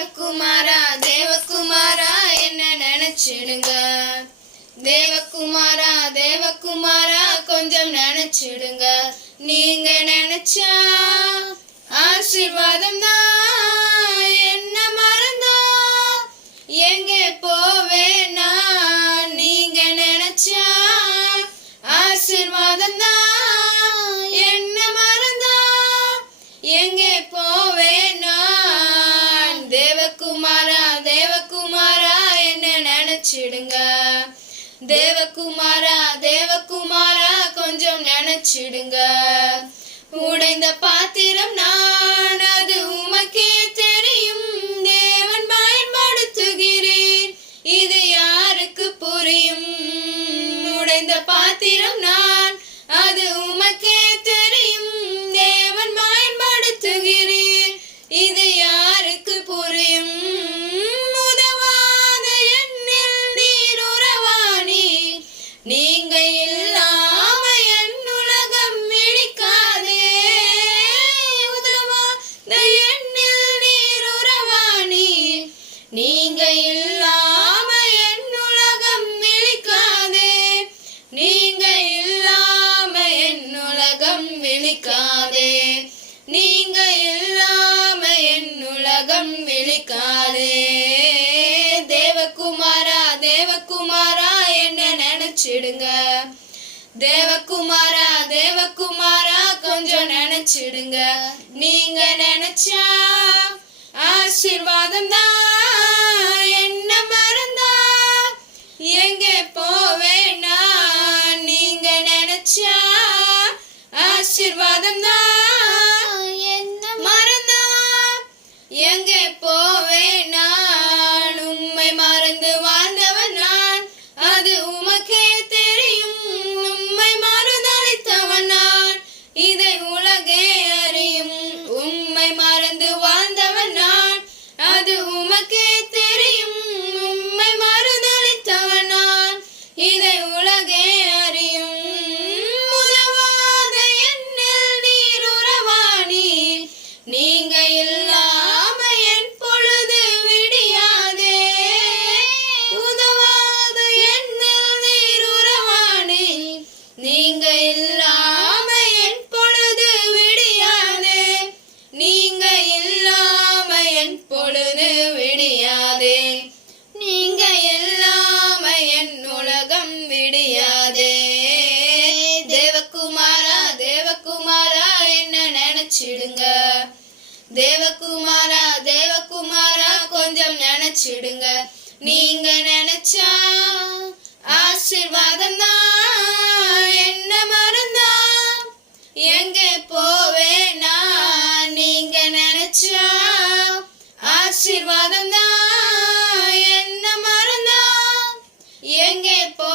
தேவகுமாரா தேவகுமாரா என்ன நினைச்சிடுங்க. தேவகுமாரா தேவகுமாரா கொஞ்சம் நினைச்சிடுங்க. நீங்க நினைச்சா ஆசீர்வாதம் தான். என்ன மறந்தா எங்கே போவேனா. நீங்க நினைச்சா ஆசீர்வாதம் தான். என்ன மறந்தா எங்கே போவேனா. தேவகுமாரா தேவகுமாரா என்ன நினைச்சிடுங்க. தேவகுமாரா தேவகுமாரா கொஞ்சம் நினைச்சிடுங்க. உடைந்த பாத்திரம் நான், அது உமக்கே தெரியும். தேவன் பயன்படுத்துகிறேன், இது யாருக்கு புரியும். உடைந்த பாத்திரம் நான், அது உமக்கே தெரியும். தேவன் பயன்படுத்துகிறேன், இது யாருக்கு புரியும். உதவாத என்னில் நீர் உறவானி, நீங்க இல்லாம என் உலகம் இடிக்காதே. உதவாத என்னில் நீர் உறவானி, நீங்க இல்லாம என் உலகம் இடிக்காதே. நீங்க இல்லாம என் உலகம் விழிக்காதே. நீங்க இல்லாம என் உலகம் விழிக்காதே. தேவகுமாரா தேவகுமாரா என்ன நினைச்சிடுங்க. தேவகுமாரா தேவகுமாரா கொஞ்சம் நினைச்சிடுங்க. நீங்க நினைச்சா ஆசீர்வாதம் தான். என்ன மறந்தா எங்கே போவேனா. நீங்க நினைச்சா ஆசீர்வாதம் தான். என்ன மறந்தா எங்கே போவேனா. உம்மை மறந்து வாழ்ந்தவன் நான், அது உமக்கே தெரியும். உம்மை மறுதளித்தவன் நான், இதை உலகே அறியும். உம்மை மறந்து வாழ்ந்தவன் நான், அது உமக்கே தெரியும். உம்மை மறுதளித்தவன் நான், இதை உலகே அறியும். உதவாத என்னில் நீர் உறவானி, நீங்க இல்லாம என் பொழுது விடியாதே. உதவாத என்னில் நீர் உறவானி, நீங்க இல்லாம என் பொழுது விடியாதே. நீங்க இல்லாம என் பொழுது விடியாதே. நீங்க இல்லாம என் உலகம் விடியாதே. தேவகுமாரா தேவகுமாரா என்ன நினைச்சிடுங்க. தேவகுமாரா தேவகுமாரா கொஞ்சம் நினைச்சிடுங்க. நீங்க நினைச்சா ஆசீர்வாதம் தான். என்ன மறந்தா எங்கே போவேனா. நீங்க நினைச்சா ஆசீர்வாதம் தான். என்ன மறந்தா எங்கே போ